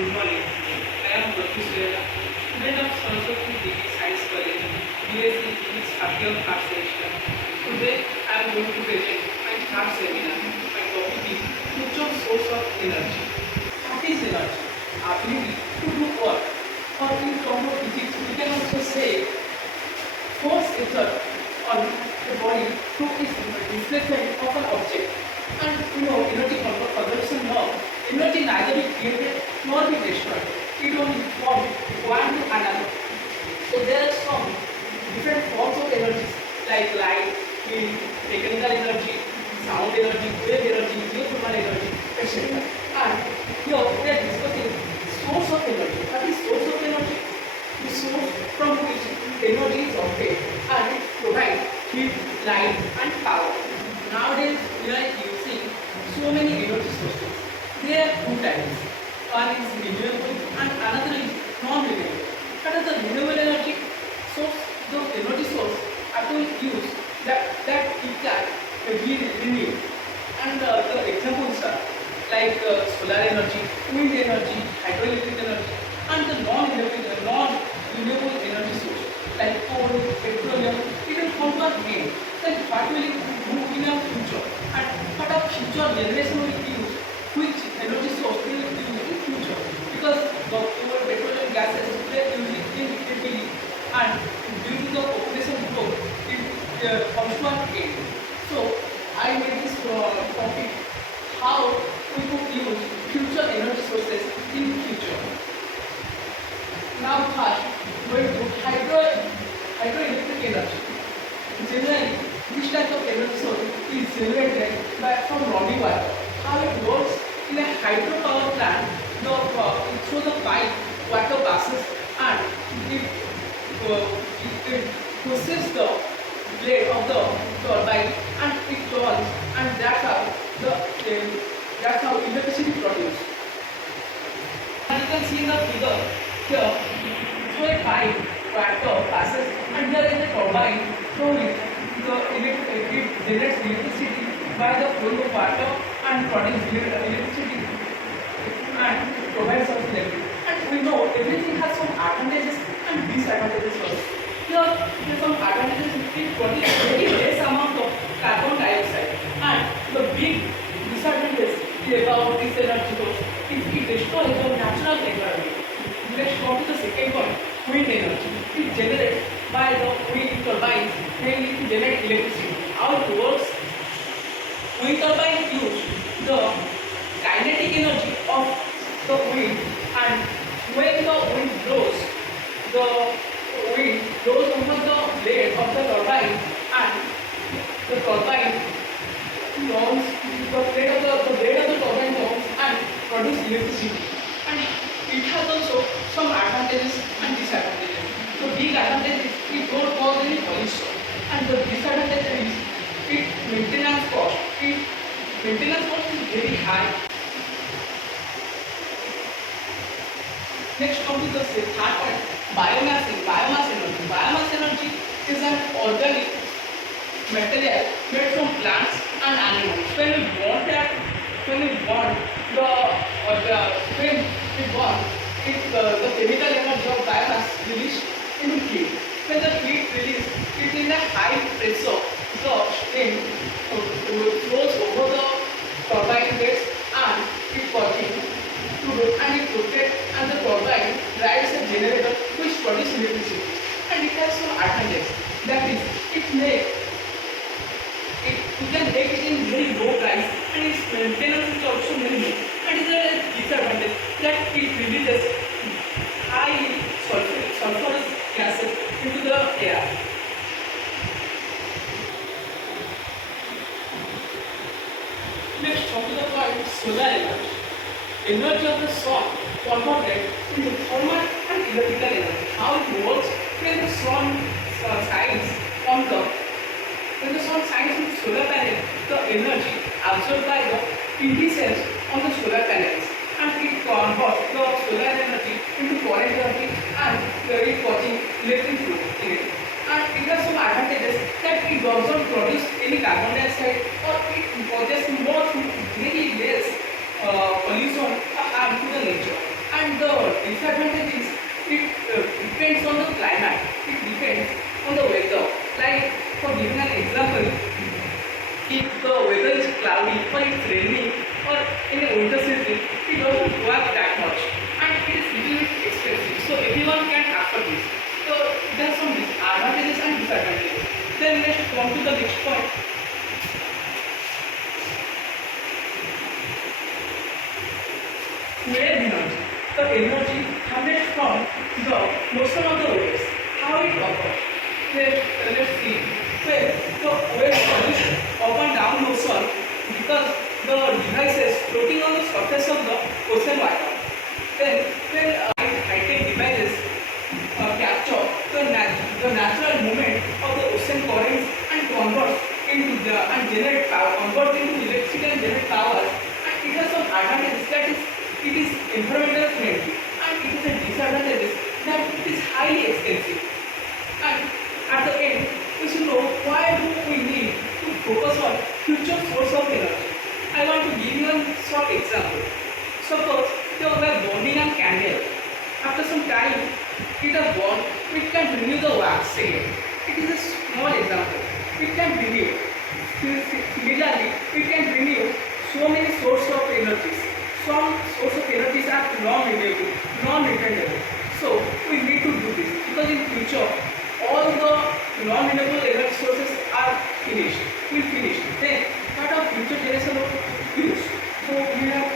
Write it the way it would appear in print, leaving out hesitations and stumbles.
Good morning. I am Jyoti Surya, student of Saraswati Devi Science College, BSc Physics, 30th Class Section. Today I am going to present my third seminar. My topic is future source of energy. What is energy? Ability to do work. Or in terms of physics, we can also say force exert on the body through its displacement of an object. And energy conservation law, energy neither be created nor be destroyed. It only from one to another. So there are some different forms of energy like light, heat, mechanical energy, sound energy, wave energy, geothermal energy, etc. And here we are discussing source of energy. What is source of energy? The source from which energy is obtained and it provides heat, light and power. Nowadays we are using so many energy sources. There are two types. One is renewable and another is non-renewable. What is the renewable energy source? The energy source are to use that it can be renewed. And the examples are like solar energy, wind energy, hydroelectric energy, and the non-renewable energy source like coal, petroleum. It will come to an end. Then what will it do in our future? And what our future generation will use? Which energy source they will use in future? Because the coal, petroleum gases we are using in and due to the population growth, it comes to an end. So I made this topic how we could use future energy sources in future. Now first, going to hydroelectric energy. Generally, this type of energy source is generated from running water. How it works in a hydropower plant, through the pipe, water passes and it pushes the blade of the turbine and it turns, and that's how electricity produced. And you can see in the figure here, through a pipe, water passes, and there is a turbine. So it generates electricity by the flow of water and produces electricity and provides us electricity. And we know everything has some advantages and disadvantages also. Here some advantages: it produces very less amount of carbon dioxide, and the big disadvantage about this energy source is it destroys the natural environment. Let's go to the second point: wind energy. It generates by the wind turbines mainly to generate electricity. How it works? Wind turbines use the kinetic energy of the wind, and when the wind blows, the wind blows over the blade of the turbine, and the turbine turns, the blade of the turbine turns and produces electricity. And it has also some advantages and disadvantages. The big advantage is it don't cause any pollution, and the disadvantage is its maintenance cost. Maintenance cost is very high. Next come to the third point: biomass energy. Biomass energy is an organic material made from plants and animals. When we burn the chemical energy of biomass released into heat. When the heat released, it in a high pressure, the steam flows over the turbine blades and it continues to rotate, and it rotates, and the turbine drives a generator which produces electricity. And it has some advantages. That is, you can make it in very low price, and its maintenance is also very low. And it is a disadvantage that it releases high sulfurous gases into the air. Next, come to the point: solar energy. Energy of the sun converted into thermal and electrical energy. How it works? When the sun shines on the solar panel, the energy absorbed by the PV cells on the solar panels, and it converts the solar energy into current energy, and it causing electric flow in it. And it has some advantages that it doesn't produce any carbon dioxide, or it causes very less pollution or harm to the nature. And the disadvantage is it depends on the climate. It depends on the weather. Like for giving an example, if the weather is cloudy or it's raining or in the winter season, it doesn't work that much and it is little bit expensive. So everyone can afford this. So there are some advantages and disadvantages. Then let's come to the next point. Wave energy. The energy harnessed from the motion of the waves. How it occurs? Let's see. Well, the wave travels up and down motion because the device is floating on the surface of the ocean water. Then, when high-tech devices capture the natural movement of the ocean currents and generate power, convert into electricity and generate power. And it has some advantages, that is, it is environmental friendly, and it is a disadvantage that it is highly expensive. And at the end, we should know why do we need to focus on future source of energy. I want to give you a short example. Suppose you are burning a candle. After some time, it has burned, it can renew the wax again. It is a small example. It can renew. Similarly, it can renew so many sources of energies. Some sources of energies are non-renewable, non-returnable. So we need to do this because in future all the non-renewable energy sources are finished. Will finish. Then what our future generation will use? So we have